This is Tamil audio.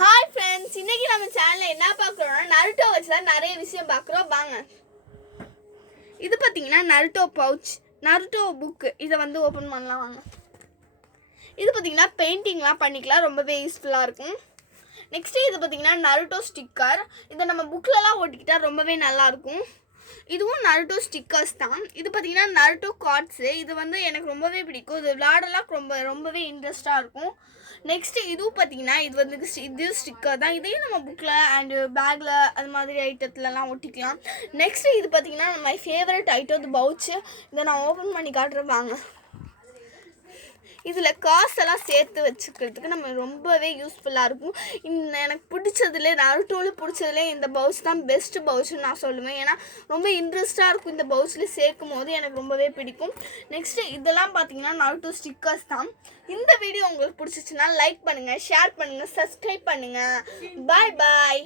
ஹாய் ஃப்ரெண்ட்ஸ், இன்னைக்கு நம்ம சேனலில் என்ன பார்க்குறோம்னா நருட்டோ வச்சு தான் நிறைய விஷயம் பார்க்குறோம். வாங்க. இது பார்த்தீங்கன்னா நருட்டோ பவுச், நருட்டோ புக்கு. இதை வந்து ஓப்பன் பண்ணலாம் வாங்க. இது பார்த்தீங்கன்னா பெயிண்டிங்லாம் பண்ணிக்கலாம், ரொம்பவே யூஸ்ஃபுல்லாக இருக்கும். நெக்ஸ்ட்டு இது பார்த்தீங்கன்னா நருட்டோ ஸ்டிக்கர். இதை நம்ம புக்கிலலாம் ஒட்டிக்கிட்டால் ரொம்பவே நல்லாயிருக்கும். இதுவும் நருட்டோ ஸ்டிக்கர்ஸ் தான். இது பார்த்தீங்கன்னா நருட்டோ கார்ட்ஸு. இது வந்து எனக்கு ரொம்பவே பிடிக்கும். இது விளையாடலாம் ரொம்பவே இன்ட்ரெஸ்ட்டாக இருக்கும். நெக்ஸ்ட்டு இதுவும் பார்த்தீங்கன்னா இது வந்து இது ஸ்டிக்கர் தான். இதையும் நம்ம புக்கில் அண்டு பேக்கில் அது மாதிரி ஐட்டத்துலலாம் ஒட்டிக்கலாம். நெக்ஸ்ட்டு இது பார்த்தீங்கன்னா மை ஃபேவரட் ஐட்டம் இது பவுச்சு. இதை நான் ஓப்பன் பண்ணி காட்டுறேன் வாங்க. இதில் காசெல்லாம் சேர்த்து வச்சுக்கிறதுக்கு நம்ம ரொம்பவே யூஸ்ஃபுல்லாக இருக்கும். எனக்கு பிடிச்சதுலே நருட்டோவில் பிடிச்சதுலே இந்த பவுச் தான் பெஸ்ட்டு பவுச்சுன்னு நான் சொல்லுவேன். ஏன்னா ரொம்ப இன்ட்ரெஸ்ட்டாக இருக்கும். இந்த பவுச்சில் சேர்க்கும் போது எனக்கு ரொம்பவே பிடிக்கும். நெக்ஸ்ட்டு இதெல்லாம் பார்த்தீங்கன்னா நருட்டோ ஸ்டிக்கர்ஸ் தான். இந்த வீடியோ உங்களுக்கு பிடிச்சிச்சுன்னா லைக் பண்ணுங்கள், ஷேர் பண்ணுங்கள், சப்ஸ்கிரைப் பண்ணுங்கள். பாய் பாய்.